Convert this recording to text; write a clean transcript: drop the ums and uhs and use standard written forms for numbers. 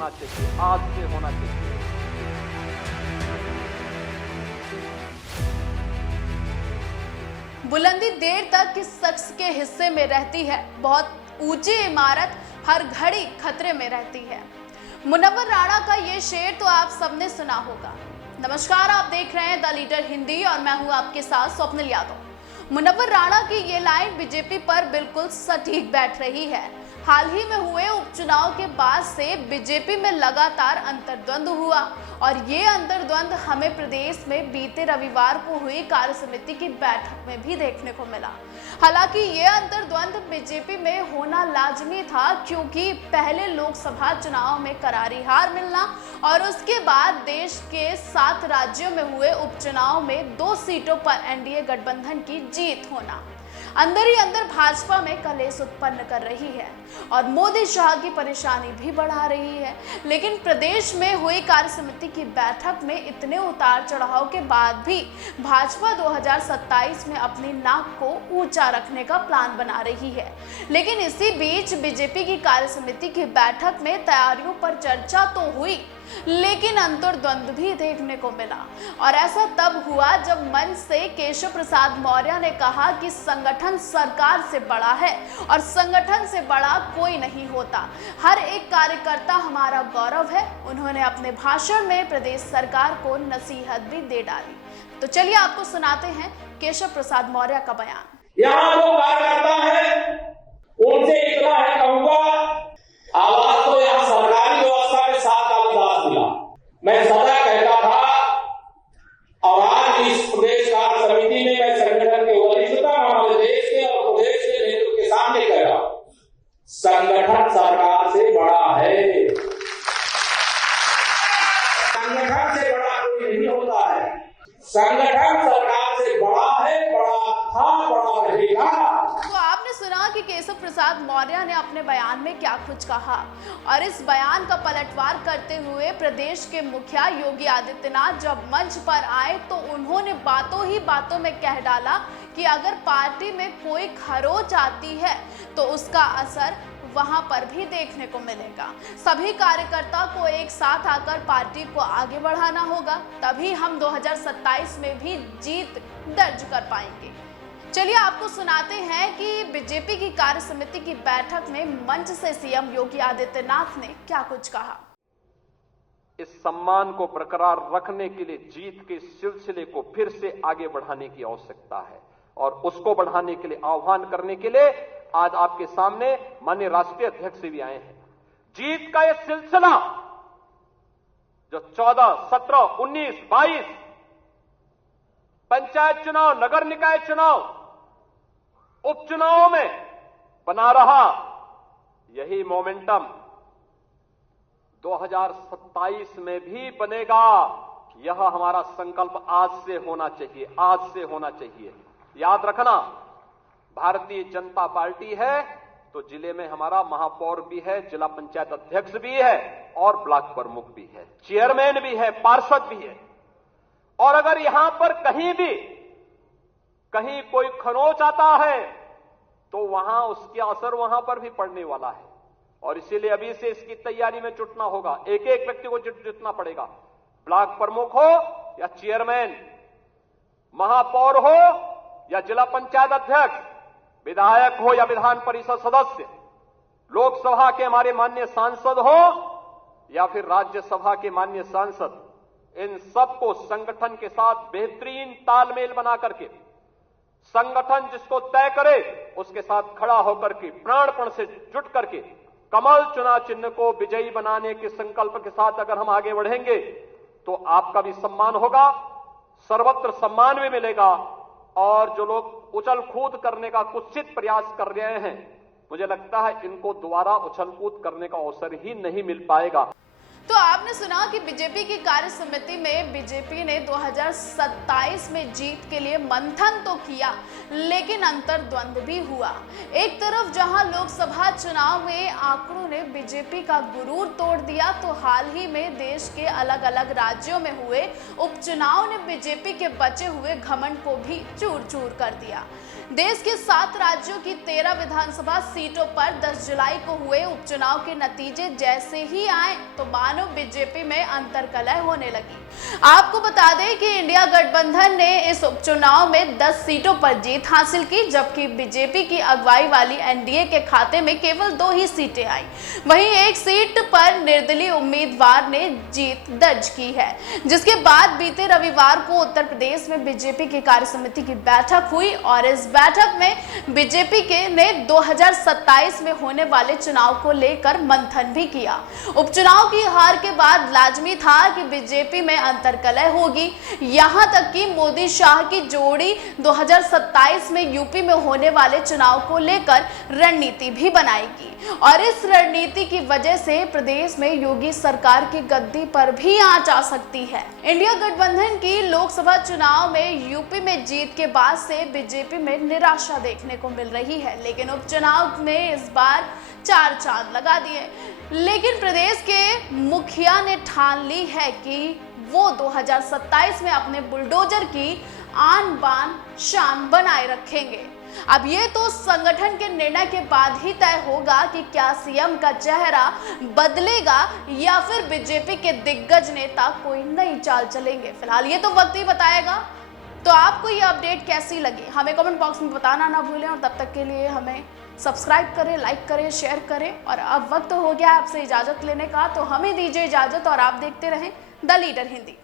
होना चाहिए, आज से होना चाहिए। बुलंदी देर तक किस शख्स के हिस्से में रहती है, बहुत ऊंची इमारत हर घड़ी खतरे में रहती है। मुनव्वर राणा का ये शेर तो आप सबने सुना होगा। नमस्कार, आप देख रहे हैं द लीडर हिंदी और मैं हूं आपके साथ स्वप्निल यादव। मुनव्वर राणा की ये लाइन बीजेपी पर बिल्कुल सटीक बैठ रही है। हाल ही में हुए उपचुनाव के बाद से बीजेपी में लगातार अंतर्द्वंद हुआ और ये अंतर्द्वंद हमें प्रदेश में बीते रविवार को हुई कार्य समिति की बैठक में भी देखने को मिला। हालांकि ये अंतर्द्वंद बीजेपी में होना लाजमी था, क्योंकि पहले लोकसभा चुनाव में करारी हार मिलना और उसके बाद देश के 7 राज्यों में हुए उपचुनाव में 2 सीटों पर एनडीए गठबंधन की जीत होना अंदर ही अंदर भाजपा में कलेश उत्पन्न कर रही है और मोदी शाह की परेशानी भी बढ़ा रही है। लेकिन प्रदेश में हुई कार्य समिति की बैठक में इतने उतार चढ़ाव के बाद भी भाजपा 2027 में अपनी नाक को ऊंचा रखने का प्लान बना रही है। लेकिन इसी बीच बीजेपी की कार्य समिति की बैठक में तैयारियों पर चर्चा तो हुई, लेकिन अंतर्द्वंद भी देखने को मिला। और ऐसा तब हुआ जब मंच से केशव प्रसाद मौर्य ने कहा कि संगठन सरकार से बड़ा है और संगठन से बड़ा कोई नहीं होता, हर एक कार्यकर्ता हमारा गौरव है। उन्होंने अपने भाषण में प्रदेश सरकार को नसीहत भी दे डाली। तो चलिए आपको सुनाते हैं केशव प्रसाद मौर्य का बयान। यहाँ जो कार्यकर्ता है उनसे इतना है कहूंगा, आवाज तो यहाँ सरकारी व्यवस्था के साथ कालिदास मिला। मैं सदा कहता था और आज इस प्रदेश कार्य समिति में मैं संगठन के वरिष्ठता हमारे देश के और प्रदेश के नेतृत्व के सामने कह रहा हूं, संगठन सरकार से बड़ा है। संगठन से बड़ा कोई नहीं होता है। संगठन सरकार से बड़ा है, बड़ा था, बड़ा रहेगा। तो आपने सुना कि केशव प्रसाद मौर्य ने अपने बयान में क्या कुछ कहा और इस बयान का पलटवार करते हुए प्रदेश के मुखिया योगी आदित्यनाथ जब मंच पर आए तो उन्होंने बातों ही बातों में कह डाला कि अगर पार्टी में कोई खरोच आती है तो उसका असर वहां पर भी देखने को मिलेगा। सभी कार्यकर्ता को एक साथ आकर पार्टी को आगे बढ़ाना होगा, तभी हम 2027 में भी जीत दर्ज कर पाएंगे। चलिए आपको सुनाते हैं कि बीजेपी की कार्य समिति की बैठक में मंच से सीएम योगी आदित्यनाथ ने क्या कुछ कहा। इस सम्मान को बरकरार रखने के लिए जीत के सिलसिले को फिर से आगे बढ़ाने की आवश्यकता है और उसको बढ़ाने के लिए आह्वान करने के लिए आज आपके सामने माननीय राष्ट्रीय अध्यक्ष भी आए हैं। जीत का यह सिलसिला जो 14, 17, 19, 22 पंचायत चुनाव, नगर निकाय चुनाव, उपचुनावों में बना रहा, यही मोमेंटम 2027 में भी बनेगा। यह हमारा संकल्प आज से होना चाहिए, आज से होना चाहिए। याद रखना, भारतीय जनता पार्टी है तो जिले में हमारा महापौर भी है, जिला पंचायत अध्यक्ष भी है और ब्लॉक प्रमुख भी है, चेयरमैन भी है, पार्षद भी है। और अगर यहां पर कहीं कोई खरोच आता है तो वहां उसका असर वहां पर भी पड़ने वाला है और इसीलिए अभी से इसकी तैयारी में जुटना होगा। एक एक व्यक्ति को जुटना पड़ेगा, ब्लॉक प्रमुख हो या चेयरमैन, महापौर हो या जिला पंचायत अध्यक्ष, विधायक हो या विधान परिषद सदस्य, लोकसभा के हमारे माननीय सांसद हो या फिर राज्यसभा के माननीय सांसद, इन सबको संगठन के साथ बेहतरीन तालमेल बना करके, संगठन जिसको तय करे उसके साथ खड़ा होकर के प्राणपण से जुट करके कमल चुनाव चिन्ह को विजयी बनाने के संकल्प के साथ अगर हम आगे बढ़ेंगे तो आपका भी सम्मान होगा, सर्वत्र सम्मान भी मिलेगा। और जो लोग उछल कूद करने का कुत्सित प्रयास कर रहे हैं, मुझे लगता है इनको दोबारा उछल कूद करने का अवसर ही नहीं मिल पाएगा। तो आपने सुना कि बीजेपी की कार्य समिति में बीजेपी ने 2027 में जीत के लिए मंथन तो किया, लेकिन अंतर्द्वंद भी हुआ। एक तरफ जहां लोकसभा चुनाव में आंकड़ों ने बीजेपी का गुरूर तोड़ दिया, तो हाल ही में देश के अलग अलग राज्यों में हुए उपचुनाव ने बीजेपी के बचे हुए घमंड को भी चूर चूर कर दिया। देश के 7 राज्यों की 13 विधानसभा सीटों पर 10 जुलाई को हुए उपचुनाव के नतीजे जैसे ही आए तो मानो बीजेपी में अंतर्कलह होने लगी। आपको बता दें कि इंडिया गठबंधन ने इस उपचुनाव में 10 सीटों पर जीत हासिल की, जबकि बीजेपी की अगुवाई वाली एनडीए के खाते में केवल 2 ही सीटें आई। वहीं एक सीट पर निर्दलीय उम्मीदवार ने जीत दर्ज की है, जिसके बाद बीते रविवार को उत्तर प्रदेश में बीजेपी की कार्य समिति की बैठक हुई और इस बैठक में बीजेपी ने 2027 में होने वाले चुनाव को लेकर मंथन भी किया। उपचुनाव की हार के बाद लाजमी था कि बीजेपी में अंतर्कलह होगी। यहां तक कि मोदी शाह की जोड़ी 2027 में यूपी में होने वाले चुनाव को लेकर रणनीति भी बनाएगी और इस रणनीति की वजह से प्रदेश में योगी सरकार की गद्दी पर भी आंच आ सकती है। इंडिया गठबंधन की लोकसभा चुनाव में यूपी में जीत के बाद से बीजेपी में निराशा देखने को मिल रही है, लेकिन उपचुनाव ने इस बार 4 चांद लगा दिए। लेकिन प्रदेश के मुखिया ने ठान ली है कि वो 2027 में अपने बुलडोजर की आन बान शान बनाए रखेंगे। अब ये तो संगठन के निर्णय के बाद ही तय होगा कि क्या सीएम का चेहरा बदलेगा या फिर बीजेपी के दिग्गज नेता कोई नई चाल चलेंगे। फिलहाल ये तो वक्त ही बताएगा। तो आपको ये अपडेट कैसी लगी हमें कमेंट बॉक्स में बताना ना भूलें और तब तक के लिए हमें सब्सक्राइब करें, लाइक करें, शेयर करें। और अब वक्त हो गया आपसे इजाजत लेने का, तो हमें दीजिए इजाजत और आप देखते रहें द लीडर हिंदी।